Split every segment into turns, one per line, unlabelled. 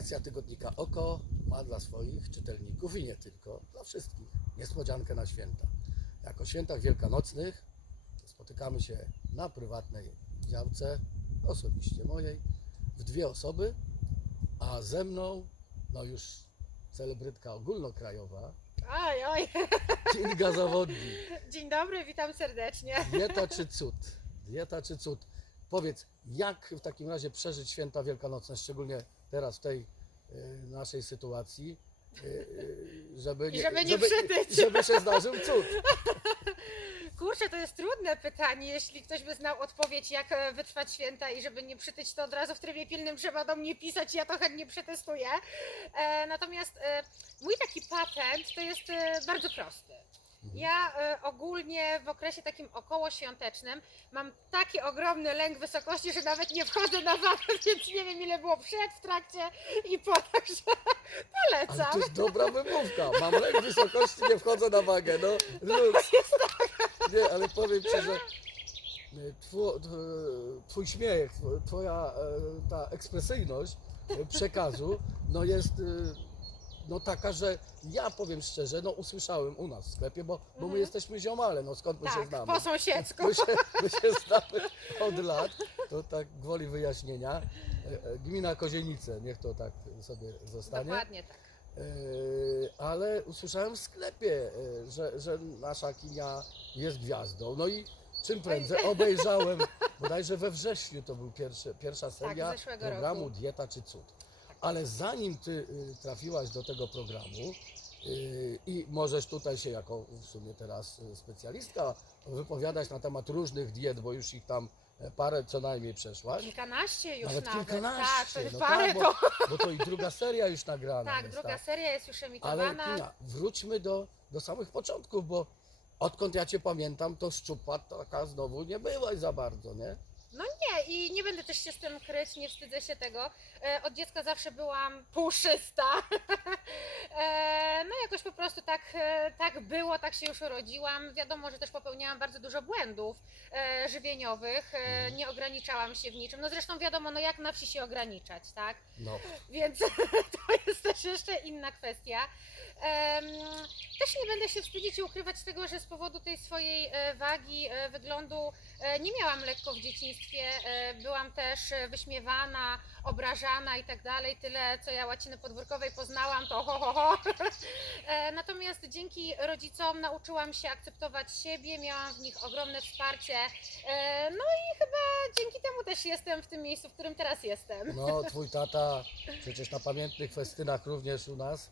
Redakcja tygodnika Oko ma dla swoich czytelników i nie tylko, dla wszystkich niespodziankę na święta. Jak o świętach wielkanocnych spotykamy się na prywatnej działce, osobiście mojej, w dwie osoby, a ze mną, no już celebrytka ogólnokrajowa,
Oj, oj.
Kinga Zawodnik.
Dzień dobry, witam serdecznie.
Dieta czy cud? Dieta czy cud? Powiedz, jak w takim razie przeżyć święta wielkanocne, szczególnie teraz w tej y, naszej sytuacji, y, y, żeby,
I żeby nie przytyć.
żeby się zdarzył cud.
Kurczę, to jest trudne pytanie. Jeśli ktoś by znał odpowiedź, jak e, wytrwać święta i żeby nie przytyć, to od razu w trybie pilnym trzeba do mnie pisać, ja to chętnie przetestuję. E, natomiast e, mój taki patent to jest e, bardzo prosty. Ja e, ogólnie w okresie takim okołoświątecznym mam taki ogromny lęk wysokości, że nawet nie wchodzę na wagę, więc nie wiem ile było przed, w trakcie i po, także
Ale
polecam.
to jest dobra wymówka. Mam lęk wysokości, nie wchodzę na wagę. No, luz. Nie, ale powiem Ci, że y, two- t- twój śmiech, tw- twoja e, ta ekspresyjność przekazu, no jest y, no taka, że ja powiem szczerze, no usłyszałem u nas w sklepie, bo, bo my
Mhm.
jesteśmy ziomale, no skąd my się
Tak,
znamy?
po sąsiedzku.
My się, my się znamy od lat, to tak gwoli wyjaśnienia. E, e, Gmina Kozienice, niech to tak sobie zostanie.
Dokładnie tak.
E, ale usłyszałem w sklepie, e, że, że nasza kinia jest gwiazdą. No i czym prędzej obejrzałem, bodajże we wrześniu to był pierwszy, pierwsza seria
zeszłego
programu
roku.
Dieta czy Cud. Ale zanim ty y, trafiłaś do tego programu y, i możesz tutaj się jako w sumie teraz y, specjalistka wypowiadać na temat różnych diet, bo już ich tam e, parę co najmniej przeszłaś.
Kilkanaście już
Nawet
nawet.
kilkanaście.
Tak,
no
parę
tak, bo,
to.
bo to i druga seria już nagrana
Tak,
jest.
druga
tak.
seria jest już
Ale
emitowana.
Kina, wróćmy do, do samych początków, bo odkąd ja Cię pamiętam, to szczupa taka znowu nie byłaś za bardzo, nie?
No nie, i nie będę też się z tym kryć, nie wstydzę się tego. E, Od dziecka zawsze byłam puszysta. E, No jakoś po prostu tak, e, tak było, tak się już urodziłam. Wiadomo, że też popełniałam bardzo dużo błędów e, żywieniowych. E, Nie ograniczałam się w niczym. No zresztą wiadomo, no jak na wsi się ograniczać, tak?
No.
Więc to jest też jeszcze inna kwestia. Też nie będę się wstydzić i ukrywać tego, że z powodu tej swojej e, wagi, e, wyglądu e, nie miałam lekko w dzieciństwie. Byłam też wyśmiewana, obrażana i tak dalej. Tyle, co ja łaciny podwórkowej poznałam, to ho, ho, ho. Natomiast dzięki rodzicom nauczyłam się akceptować siebie, miałam w nich ogromne wsparcie. No i chyba dzięki temu też jestem w tym miejscu, w którym teraz jestem.
no, Twój tata przecież na pamiętnych festynach również u nas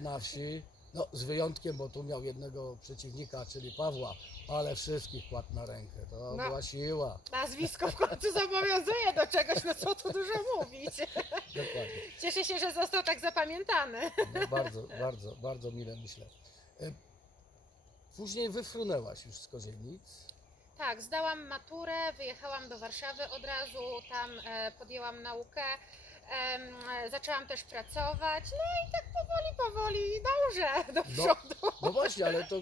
na wsi, no z wyjątkiem, bo tu miał jednego przeciwnika, czyli Pawła, ale wszystkich kładł na rękę. To
No.
była siła.
Nazwisko w końcu zobowiązuje do czegoś, no co tu dużo mówić.
Dokładnie.
Cieszę się, że został tak zapamiętany.
No, bardzo, bardzo, bardzo mile myślę. E, Później wyfrunęłaś już z Kozienic.
Tak, zdałam maturę, wyjechałam do Warszawy od razu, tam e, podjęłam naukę, e, zaczęłam też pracować, no i tak powoli, powoli dążę do
No.
przodu.
No właśnie, ale to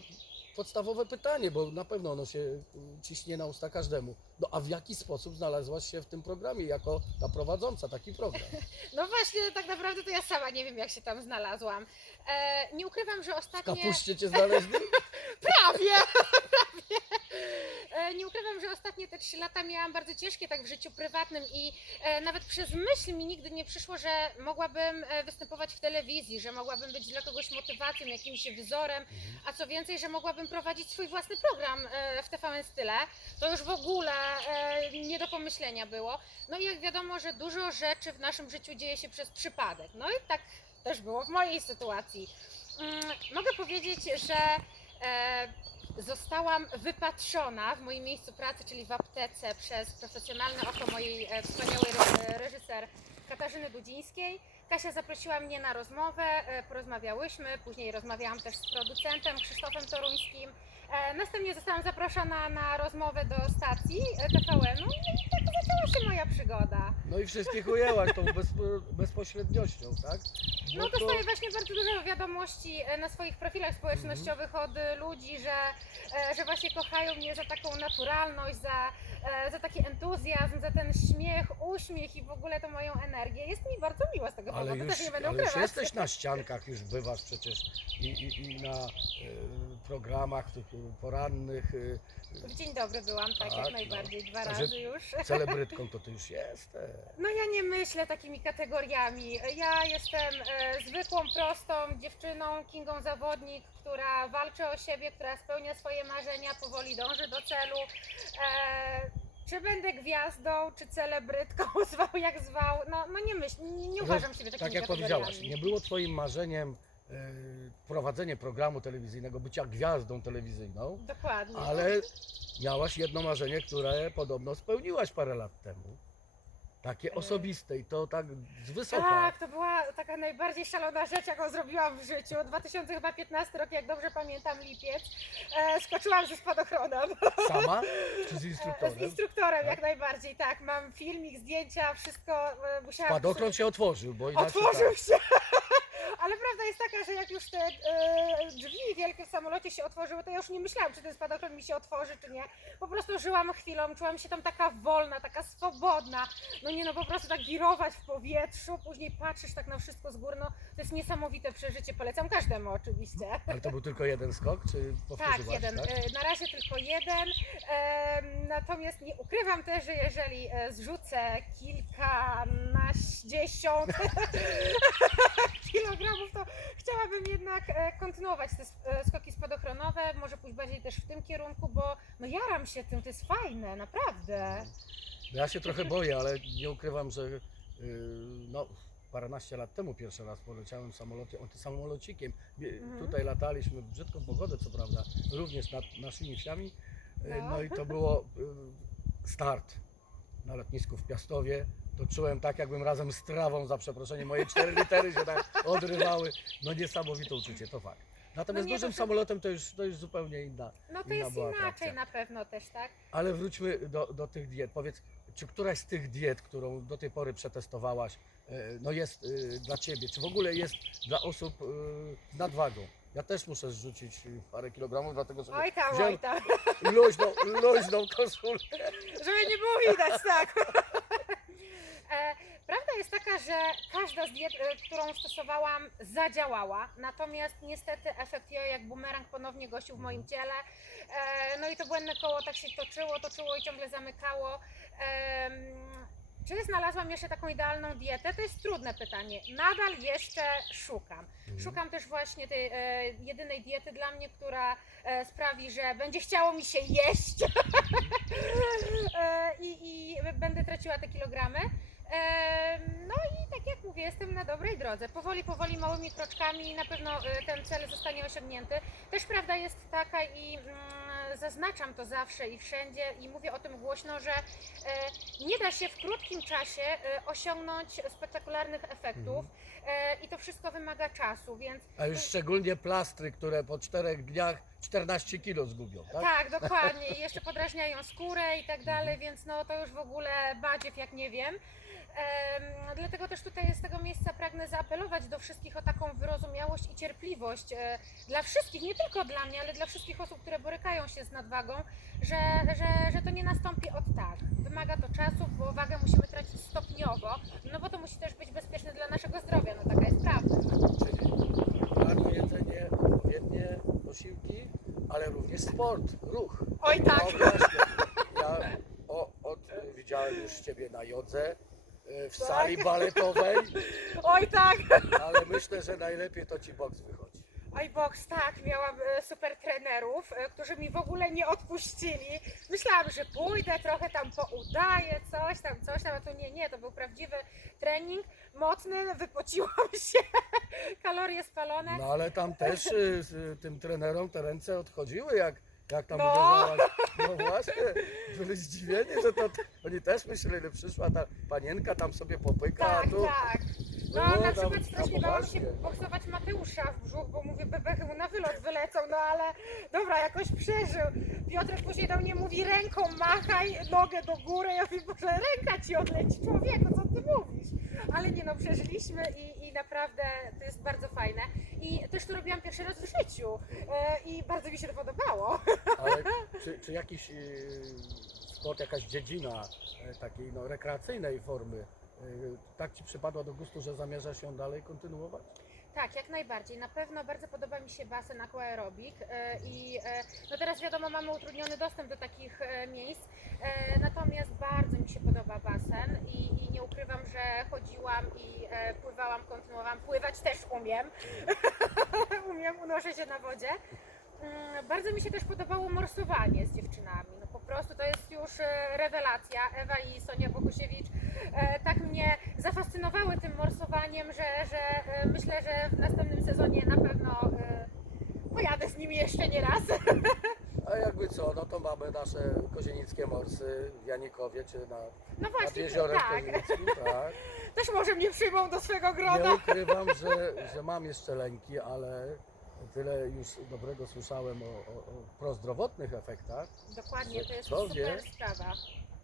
podstawowe pytanie, bo na pewno ono się ciśnie na usta każdemu. No a w jaki sposób znalazłaś się w tym programie jako ta prowadząca taki program?
No właśnie, tak naprawdę to ja sama nie wiem, jak się tam znalazłam. E, nie ukrywam, że
W
ostatnie...
kapuście cię znaleźli?
Prawie, prawie. E, Nie ukrywam, że ostatnie te trzy lata miałam bardzo ciężkie tak w życiu prywatnym i e, nawet przez myśl mi nigdy nie przyszło, że mogłabym e, występować w telewizji, że mogłabym być dla kogoś motywacją, jakimś wzorem, a co więcej, że mogłabym prowadzić swój własny program e, w TVN Style. To już w ogóle nie do pomyślenia było. No i jak wiadomo, że dużo rzeczy w naszym życiu dzieje się przez przypadek. No i tak też było w mojej sytuacji. Mm, Mogę powiedzieć, że e, zostałam wypatrzona w moim miejscu pracy, czyli w aptece, przez profesjonalne oko mojej e, wspaniałej re- reżyser Katarzyny Dudzińskiej. Kasia zaprosiła mnie na rozmowę, e, porozmawiałyśmy, później rozmawiałam też z producentem Krzysztofem Toruńskim. E, Następnie zostałam zaproszona na rozmowę do stacji e, TVN-u no i tak zaczęła się moja przygoda.
No i wszystkich ujęłaś tą bezpo, bezpośredniością, tak?
No
to-
dostaję właśnie bardzo dużo wiadomości na swoich profilach społecznościowych od ludzi, że, że właśnie kochają mnie za taką naturalność, za, za taki entuzjazm, za ten śmiech, uśmiech i w ogóle tą moją energię. Jest mi bardzo miło z tego
Ale już,
też nie będę
ale już jesteś na ściankach, już bywasz przecież i, i, i na e, programach tych e, porannych. E,
W dzień dobry byłam, tak,
Tak,
jak
no.
najbardziej, dwa
Także-
razy już.
celebrytką to ty już jesteś.
No ja nie myślę takimi kategoriami. Ja jestem e, zwykłą, prostą dziewczyną, Kingą Zawodnik, która walczy o siebie, która spełnia swoje marzenia, powoli dąży do celu. E, czy będę gwiazdą, czy celebrytką, zwał jak zwał, no, no nie myśl, nie, nie uważam siebie takimi
Tak jak powiedziałaś, nie było twoim marzeniem e, prowadzenie programu telewizyjnego, bycia gwiazdą telewizyjną,
Dokładnie.
ale miałaś jedno marzenie, które podobno spełniłaś parę lat temu. Takie
E.
osobiste i to tak z wysoka.
Tak, to była taka najbardziej szalona rzecz, jaką zrobiłam w życiu. 2015 rok, jak dobrze pamiętam, lipiec. E, skoczyłam ze spadochronem.
Sama czy z instruktorem?
Z instruktorem,
Tak?
jak najbardziej, tak. Mam filmik, zdjęcia, wszystko e, musiałam.
Spadochron się otworzył, bo inaczej
Otworzył
tak.
się! Ale prawda jest taka, że jak już te e, drzwi wielkie w samolocie się otworzyły, to ja już nie myślałam, czy ten spadochron mi się otworzy, czy nie. Po prostu żyłam chwilą, czułam się tam taka wolna, taka swobodna. No nie no, po prostu tak wirować w powietrzu, później patrzysz tak na wszystko z góry, no to jest niesamowite przeżycie, polecam każdemu oczywiście.
Ale to był tylko jeden skok, czy
Tak,
powtórzyłaś?
jeden.
tak?
E, Na razie tylko jeden. Em, Natomiast nie ukrywam też, że jeżeli e, zrzucę kilkanadziesiąt kilogramów, to chciałabym jednak e, kontynuować te e, skoki spadochronowe, może pójść bardziej też w tym kierunku, bo no jaram się tym, to jest fajne, naprawdę.
Ja się trochę boję, ale nie ukrywam, że yy, no, paręnaście lat temu pierwszy raz poleciałem samolotem, samolocikiem.
Mhm.
Tutaj lataliśmy w brzydką pogodę, co prawda, również nad naszymi wsiami. Yy,
No.
No i to było yy, start na lotnisku w Piastowie. To czułem tak, jakbym razem z trawą, za przeproszeniem, moje cztery litery się tak odrywały. No niesamowite uczucie, to fakt. Natomiast
No nie,
dużym
to-
samolotem to już, to już zupełnie inna.
No to
Inna
jest
była
inaczej
atrakcja.
na pewno też, tak?
Ale wróćmy do, do tych diet. Powiedz, czy któraś z tych diet, którą do tej pory przetestowałaś, e, no jest e, dla Ciebie, czy w ogóle jest dla osób e, z nadwagą? Ja też muszę zrzucić parę kilogramów, dlatego że
Oj tam,
wziąłem
oj tam.
luźną, luźną koszulkę.
Żeby nie było widać, tak. E, Prawda jest taka, że każda z diet, którą stosowałam, zadziałała. Natomiast niestety efekt jojo jak bumerang ponownie gościł w moim ciele. E, No i to błędne koło tak się toczyło, toczyło i ciągle zamykało. Czy znalazłam jeszcze taką idealną dietę? To jest trudne pytanie. Nadal jeszcze szukam. Szukam też właśnie tej e, jedynej diety dla mnie, która e, sprawi, że będzie chciało mi się jeść e, i, i będę traciła te kilogramy. No i tak jak mówię, jestem na dobrej drodze. Powoli, powoli, małymi kroczkami na pewno e, ten cel zostanie osiągnięty. Też prawda jest taka i mm, zaznaczam to zawsze i wszędzie i mówię o tym głośno, że e, nie da się w krótkim czasie e, osiągnąć spektakularnych efektów e, i to wszystko wymaga czasu, więc
A już szczególnie plastry, które po czterech dniach 14 kilo zgubią, tak?
Tak, dokładnie. I jeszcze podrażniają skórę i tak dalej, więc no to już w ogóle badziew jak nie wiem. Dlatego też tutaj z tego miejsca pragnę zaapelować do wszystkich o taką wyrozumiałość i cierpliwość e, dla wszystkich, nie tylko dla mnie, ale dla wszystkich osób, które borykają się z nadwagą, że, że, że to nie nastąpi od tak. Wymaga to czasu, bo wagę musimy tracić stopniowo, no bo to musi też być bezpieczne dla naszego zdrowia, no taka jest prawda.
Czyli prawidłowe jedzenie, odpowiednie posiłki, ale również sport, ruch.
Oj tak.
Właśnie. Ja o, od, widziałem już Ciebie na jodze, w sali baletowej,
Oj tak.
ale myślę, że najlepiej to Ci boks wychodzi.
iBox, tak, miałam e, super trenerów, e, którzy mi w ogóle nie odpuścili. Myślałam, że pójdę, trochę tam poudaję, coś tam, coś tam, a to nie, nie, to był prawdziwy trening, mocny, wypociłam się, kalorie spalone.
No ale tam też y, z tym trenerom te ręce odchodziły, jak, jak tam
No.
uderzałaś. No właśnie, byli zdziwieni, że to oni też myśleli, że przyszła ta panienka tam sobie popyka, a
Tak,
tu
tak. No
było
na
tam
przykład strasznie bałam się boksować Mateusza w brzuch, bo mówię, bebechy mu na wylot wylecą, no ale dobra, jakoś przeżył. Piotrek później do mnie mówi, ręką machaj, nogę do góry, ja mówię, Boże, ręka ci odleci, człowieku, co ty mówisz? Ale nie no, przeżyliśmy i, i naprawdę to jest bardzo fajne. I też to robiłam pierwszy raz w życiu e, i bardzo mi się to podobało.
Ale czy, czy jakiś y, sport, jakaś dziedzina y, takiej no, rekreacyjnej formy y, tak Ci przypadła do gustu, że zamierzasz ją dalej kontynuować?
Tak, jak najbardziej. Na pewno bardzo podoba mi się basen aquaerobik e, i e, no teraz wiadomo mamy utrudniony dostęp do takich e, miejsc, e, natomiast bardzo mi się podoba basen i ukrywam, że chodziłam i e, pływałam, kontynuowałam. Pływać też umiem. umiem, unoszę się na wodzie. Mm, Bardzo mi się też podobało morsowanie z dziewczynami. No po prostu to jest już e, rewelacja. Ewa i Sonia Bogusiewicz e, tak mnie zafascynowały tym morsowaniem, że, że e, myślę, że w następnym sezonie na pewno e, pojadę z nimi jeszcze nie raz.
A jakby co, no to mamy nasze kozienickie morsy w Janikowie czy na,
No
nad
właśnie,
jeziorem
tak.
kozienickim, tak.
Też może mnie przyjmą do swego
Nie
grona.
ukrywam, że, że mam jeszcze lęki, ale tyle już dobrego słyszałem o, o, o prozdrowotnych efektach.
Dokładnie, to jest
Kto
super
wie?
sprawa.
Ale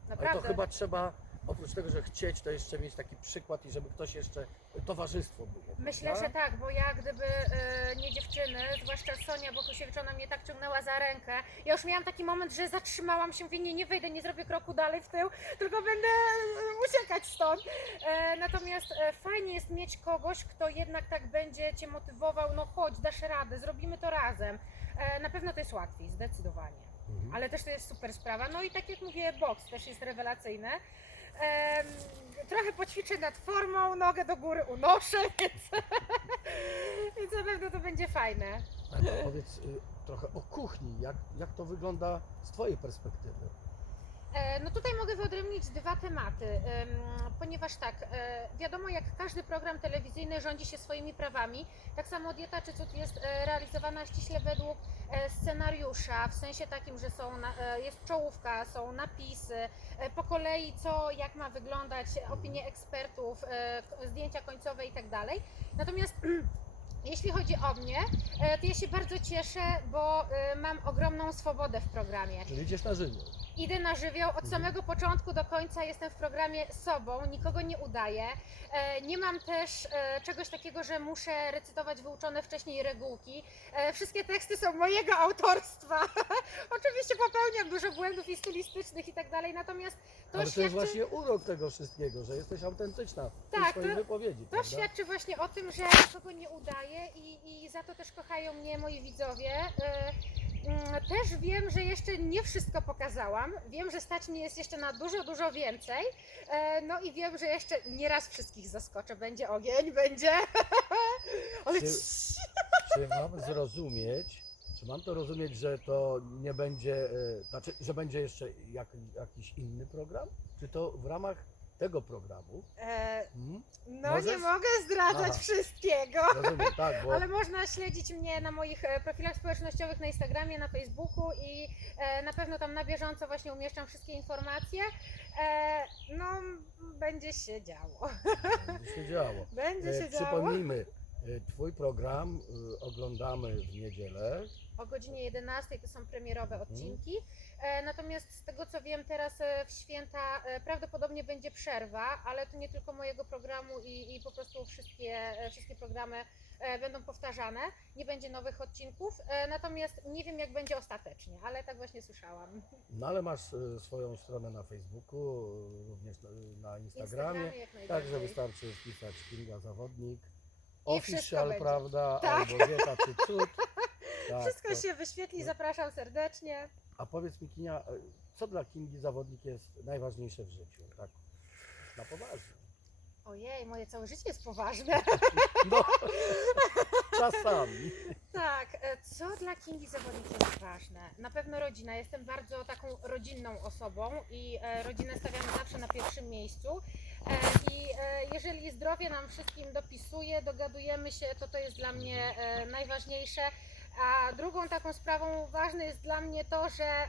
Naprawdę.
to chyba trzeba, oprócz tego, że chcieć, to jeszcze mieć taki przykład i żeby ktoś jeszcze, towarzystwo było.
Myślę, że tak, bo ja gdyby e, nie dziewczyny, zwłaszcza Sonia Bokusiewicz, ona mnie tak ciągnęła za rękę. Ja już miałam taki moment, że zatrzymałam się, mówię, nie, nie wejdę, nie zrobię kroku dalej w tył, tylko będę uciekać stąd. E, natomiast e, fajnie jest mieć kogoś, kto jednak tak będzie Cię motywował, no chodź, dasz radę, zrobimy to razem. E, na pewno to jest łatwiej, zdecydowanie.
Mhm.
Ale też to jest super sprawa. No i tak jak mówię, boks też jest rewelacyjny. Trochę poćwiczę nad formą, nogę do góry unoszę, więc, więc na pewno to będzie fajne.
A to powiedz y, trochę o kuchni, jak, jak to wygląda z Twojej perspektywy?
E, No tutaj mogę wyodrębnić dwa tematy, em, ponieważ tak, e, wiadomo jak każdy program telewizyjny rządzi się swoimi prawami, tak samo Dieta czy Cud jest e, realizowana ściśle według scenariusza, w sensie takim, że są jest czołówka, są napisy, po kolei co, jak ma wyglądać, opinie ekspertów, zdjęcia końcowe i tak. Natomiast jeśli chodzi o mnie, to ja się bardzo cieszę, bo mam ogromną swobodę w programie.
Czyli idziesz na żywioł.
Idę na żywioł od samego początku do końca, jestem w programie sobą, nikogo nie udaję. E, Nie mam też e, czegoś takiego, że muszę recytować wyuczone wcześniej regułki. E, Wszystkie teksty są mojego autorstwa. Oczywiście popełniam dużo błędów i stylistycznych i tak dalej, natomiast to
Ale to
świadczy,
jest właśnie urok tego wszystkiego, że jesteś autentyczna w
Tak,
swojej
to-
wypowiedzi.
to
prawda?
świadczy właśnie o tym, że nikogo nie udaję i, i za to też kochają mnie moi widzowie. Mm, Też wiem, że jeszcze nie wszystko pokazałam. Wiem, że stać mnie jest jeszcze na dużo, dużo więcej. E, No i wiem, że jeszcze nie raz wszystkich zaskoczę. Będzie ogień, będzie. Ale
Czy-. Czy mam zrozumieć, czy mam to rozumieć, że to nie będzie, e, znaczy, że będzie jeszcze jak, jakiś inny program? Czy to w ramach tego programu?
E,
Hmm?
No
Możesz?
nie mogę zdradzać
Aha.
wszystkiego.
Rozumiem, tak, bo
Ale można śledzić mnie na moich e, profilach społecznościowych na Instagramie, na Facebooku i e, na pewno tam na bieżąco właśnie umieszczam wszystkie informacje. E, no, będzie się działo.
będzie się działo.
Będzie
E,
się działo.
Przypomnijmy, e, Twój program e, oglądamy w niedzielę.
O godzinie 11 to są premierowe
Mhm.
odcinki. E, natomiast z tego co wiem, teraz e, w święta e, prawdopodobnie będzie przerwa, ale to nie tylko mojego programu i, i po prostu wszystkie, wszystkie programy będą powtarzane. Nie będzie nowych odcinków. Natomiast nie wiem, jak będzie ostatecznie, ale tak właśnie słyszałam.
No ale masz swoją stronę na Facebooku, również na, na Instagramie.
najbardziej.
Także wystarczy wpisać Kinga Zawodnik.
I
Official, prawda?
Tak.
Albo Dieta czy Cud. Tak,
Wszystko
to-
się wyświetli, zapraszam serdecznie.
A powiedz mi, Kinia, e, co dla Kingi Zawodnik jest najważniejsze w życiu? Tak, na poważnie.
Ojej, moje całe życie jest poważne.
No, czasami.
Tak, e, co dla Kingi Zawodnik jest ważne? Na pewno rodzina. Jestem bardzo taką rodzinną osobą i e, rodzinę stawiamy zawsze na pierwszym miejscu. I jeżeli zdrowie nam wszystkim dopisuje, dogadujemy się, to to jest dla mnie najważniejsze. A drugą taką sprawą ważne jest dla mnie to, że e,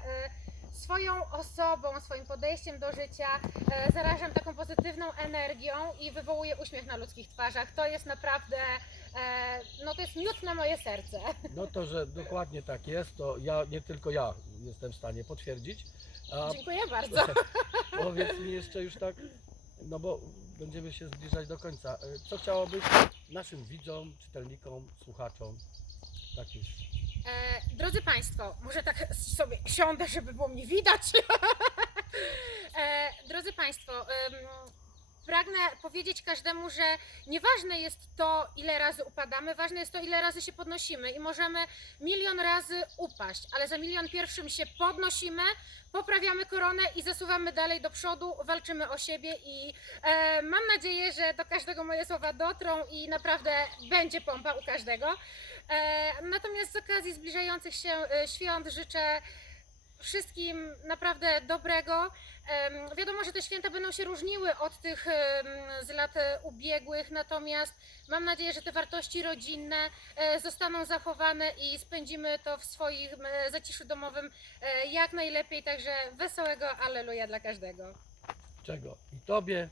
swoją osobą, swoim podejściem do życia e, zarażam taką pozytywną energią i wywołuję uśmiech na ludzkich twarzach. To jest naprawdę, e, no to jest miód na moje serce.
No to, że dokładnie tak jest, to ja, nie tylko ja jestem w stanie potwierdzić. A
Dziękuję bardzo.
powiedz mi jeszcze już tak, no bo będziemy się zbliżać do końca. Co chciałobyś naszym widzom, czytelnikom, słuchaczom? Tak już.
E, drodzy Państwo, może tak sobie siądę, żeby było mnie widać. e, drodzy Państwo, pragnę powiedzieć każdemu, że nieważne jest to, ile razy upadamy, ważne jest to, ile razy się podnosimy i możemy milion razy upaść, ale za milion pierwszym się podnosimy, poprawiamy koronę i zasuwamy dalej do przodu, walczymy o siebie i e, mam nadzieję, że do każdego moje słowa dotrą i naprawdę będzie pompa u każdego. E, Natomiast z okazji zbliżających się e, świąt życzę wszystkim naprawdę dobrego. Wiadomo, że te święta będą się różniły od tych z lat e, ubiegłych, natomiast mam nadzieję, że te wartości rodzinne e, zostaną zachowane i spędzimy to w swoim zaciszu domowym e, jak najlepiej. Także wesołego Alleluja dla każdego.
Czego? I Tobie,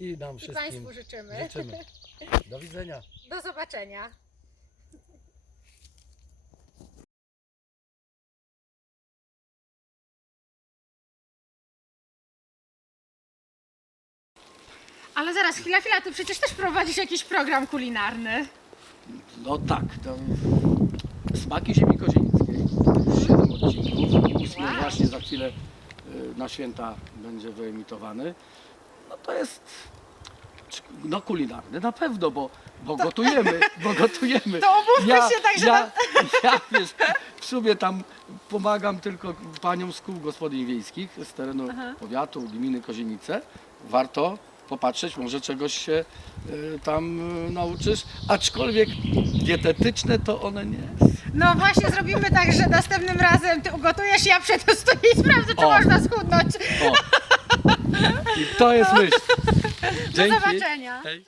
i nam
I
wszystkim
Państwu życzymy.
życzymy. Do widzenia.
Do zobaczenia. Ale zaraz, chwila, chwila, ty przecież też prowadzisz jakiś program kulinarny.
No tak, to smaki ziemi kozienickiej. Siedem odcinków. Ósmy
Wow.
właśnie za chwilę y, na święta będzie wyemitowany. No to jest no kulinarny na pewno, bo, bo gotujemy, bo gotujemy.
To umówmy się tak, że
ja, ja wiesz, w sumie tam pomagam tylko paniom z kół gospodyń wiejskich z terenu powiatu, gminy Kozienice. Warto popatrzeć, może czegoś się y, tam y, nauczysz, aczkolwiek dietetyczne to one nie.
No właśnie, zrobimy tak, że następnym razem ty ugotujesz, ja przetestuję i sprawdzę, czy
O.
można schudnąć.
O. I to jest myśl.
Do
Dzięki.
zobaczenia.
Hej.